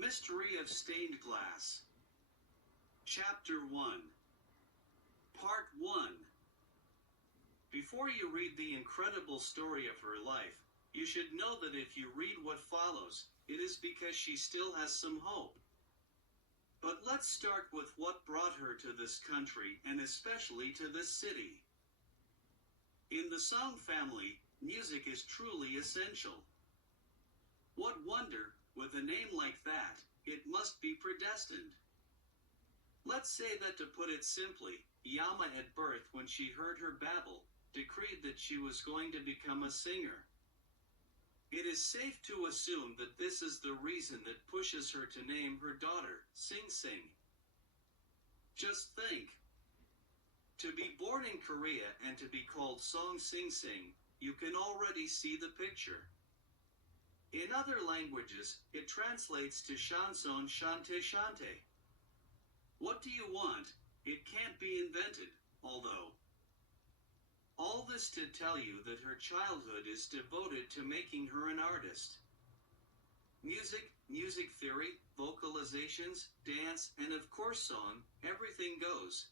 Mystery of Stained Glass. Chapter 1. Part 1. Before you read the incredible story of her life, you should know that if you read what follows, it is because she still has some hope. But let's start with what brought her to this country and especially to this city. In the song family, music is truly essential. What wonder, with a name like that, it must be predestined. Let's say that to put it simply, Yama at birth, when she heard her babble, decreed that she was going to become a singer. It is safe to assume that this is the reason that pushes her to name her daughter Sing Sing. Just think. To be born in Korea and to be called Song Sing Sing, you can already see the picture. In other languages, it translates to chanson chante chante. What do you want? It can't be invented, although. All this to tell you that her childhood is devoted to making her an artist. Music, music theory, vocalizations, dance, and of course song, everything goes.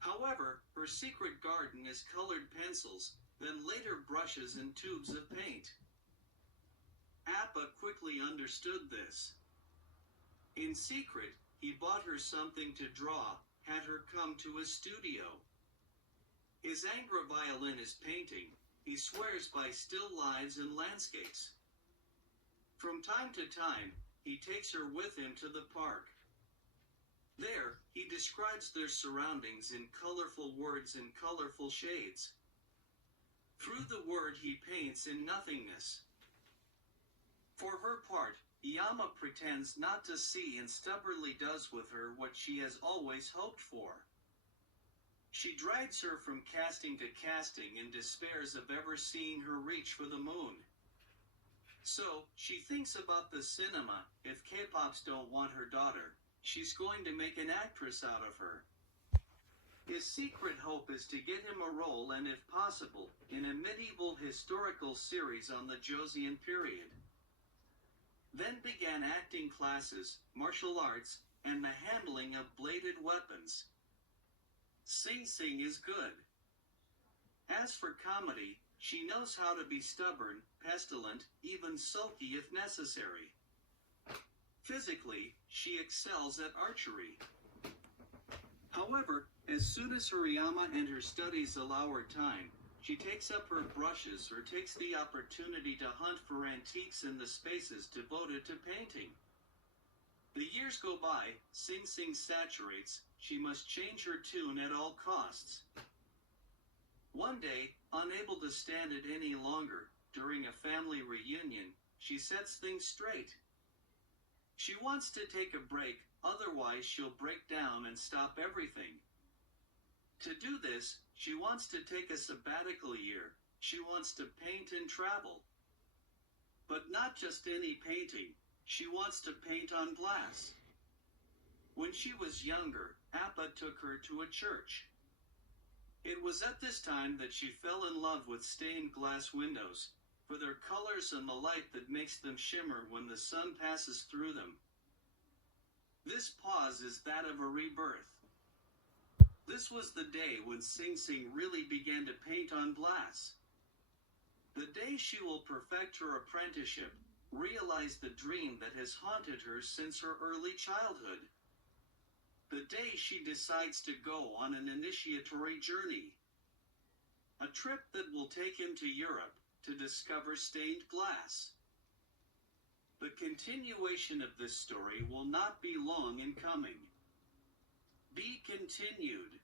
However, her secret garden is colored pencils, then later brushes and tubes of paint. Appa quickly understood this. In secret, he bought her something to draw, had her come to his studio. His Angra violin is painting, he swears by still lives and landscapes. From time to time, he takes her with him to the park. There, he describes their surroundings in colorful words and colorful shades. Through the word he paints in nothingness. For her part, Yama pretends not to see and stubbornly does with her what she has always hoped for. She drags her from casting to casting and despairs of ever seeing her reach for the moon. So, she thinks about the cinema. If K-pops don't want her daughter, she's going to make an actress out of her. His secret hope is to get him a role and if possible, in a medieval historical series on the Joseon period. Then began acting classes, martial arts, and the handling of bladed weapons. Sing Sing is good. As for comedy, she knows how to be stubborn, pestilent, even sulky if necessary. Physically, she excels at archery. However, as soon as her Yama and her studies allow her time, she takes up her brushes or takes the opportunity to hunt for antiques in the spaces devoted to painting. The years go by, Sing Sing saturates, she must change her tune at all costs. One day, unable to stand it any longer, during a family reunion, she sets things straight. She wants to take a break, otherwise she'll break down and stop everything. To do this, she wants to take a sabbatical year, she wants to paint and travel. But not just any painting, she wants to paint on glass. When she was younger, Appa took her to a church. It was at this time that she fell in love with stained glass windows, for their colors and the light that makes them shimmer when the sun passes through them. This pause is that of a rebirth. This was the day when Sing Sing really began to paint on glass. The day she will perfect her apprenticeship, realize the dream that has haunted her since her early childhood. The day she decides to go on an initiatory journey. A trip that will take him to Europe to discover stained glass. The continuation of this story will not be long in coming. Be continued.